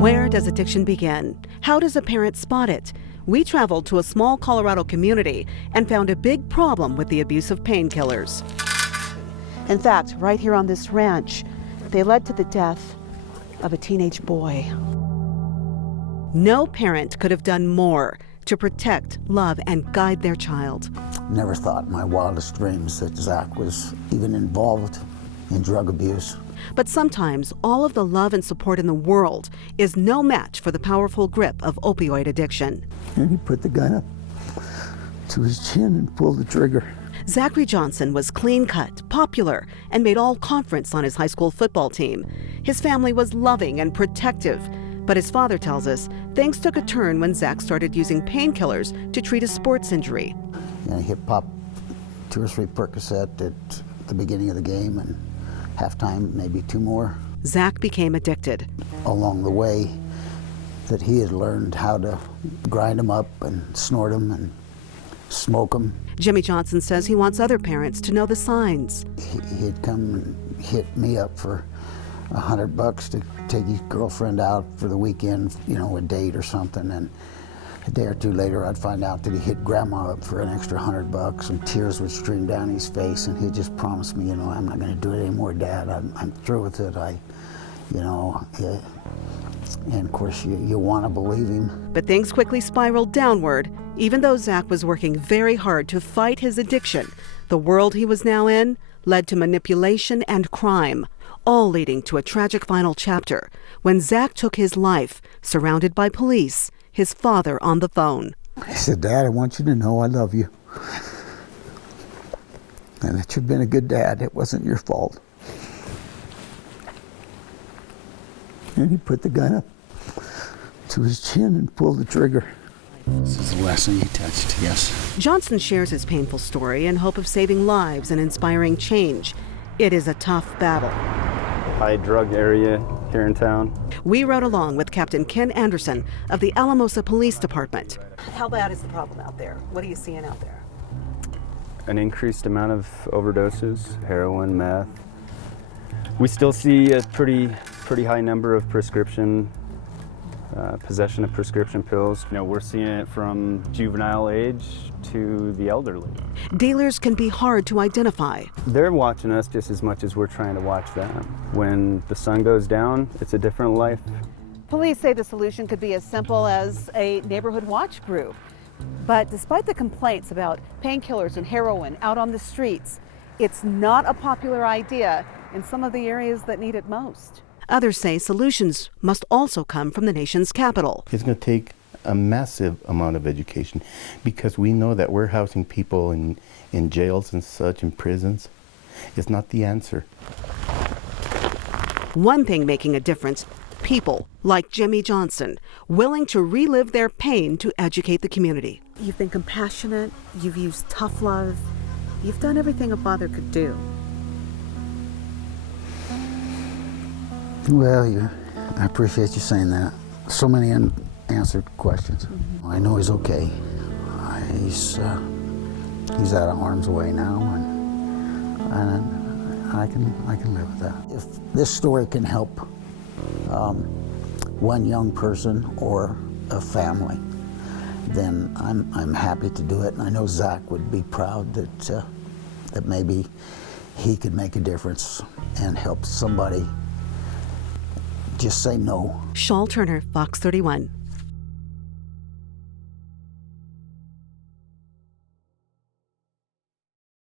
Where does addiction begin? How does a parent spot it? We traveled to a small Colorado community and found a big problem with the abuse of painkillers. In fact, right here on this ranch, they led to the death of a teenage boy. No parent could have done more to protect, love, and guide their child. Never thought in my wildest dreams that Zach was even involved in drug abuse. But sometimes all of the love and support in the world is no match for the powerful grip of opioid addiction. And he put the gun up to his chin and pulled the trigger. Zachary Johnson was clean-cut, popular, and made all-conference on his high school football team. His family was loving and protective, but his father tells us things took a turn when Zach started using painkillers to treat a sports injury. He popped 2 or 3 Percocet at the beginning of the game, and halftime, maybe 2 more. Zach became addicted. Along the way, that he had learned how to grind them up and snort them and smoke them. Jimmy Johnson says he wants other parents to know the signs. He'd come and hit me up for $100 to take his girlfriend out for the weekend, a date or something. And a day or 2 later, I'd find out that he hit grandma up for an extra $100, and tears would stream down his face. And he just promised me, I'm not going to do it anymore, Dad. I'm through with it. And of course, you want to believe him. But things quickly spiraled downward. Even though Zach was working very hard to fight his addiction, the world he was now in led to manipulation and crime, all leading to a tragic final chapter when Zach took his life, surrounded by police, his father on the phone. He said, Dad, I want you to know I love you. And that you've been a good dad. It wasn't your fault. And he put the gun up to his chin and pulled the trigger. This is the last thing he touched, yes. Johnson shares his painful story in hope of saving lives and inspiring change. It is a tough battle. High drug area here in town. We rode along with Captain Ken Anderson of the Alamosa Police Department. How bad is the problem out there? What are you seeing out there? An increased amount of overdoses, heroin, meth. We still see a pretty high number of possession of prescription pills. We're seeing it from juvenile age to the elderly. Dealers can be hard to identify. They're watching us just as much as we're trying to watch them. When the sun goes down, it's a different life. Police say the solution could be as simple as a neighborhood watch group. But despite the complaints about painkillers and heroin out on the streets, it's not a popular idea in some of the areas that need it most. Others say solutions must also come from the nation's capital. It's going to take a massive amount of education, because we know that we're housing people in jails and such, in prisons. It's not the answer. One thing making a difference, people like Jimmy Johnson, willing to relive their pain to educate the community. You've been compassionate, you've used tough love, you've done everything a father could do. Well, I appreciate you saying that. So many unanswered questions. I know he's okay. He's out of harm's way now, and I can live with that. If this story can help one young person or a family, then I'm happy to do it. And I know Zach would be proud that maybe he could make a difference and help somebody just say no. Shawl Turner, Fox 31.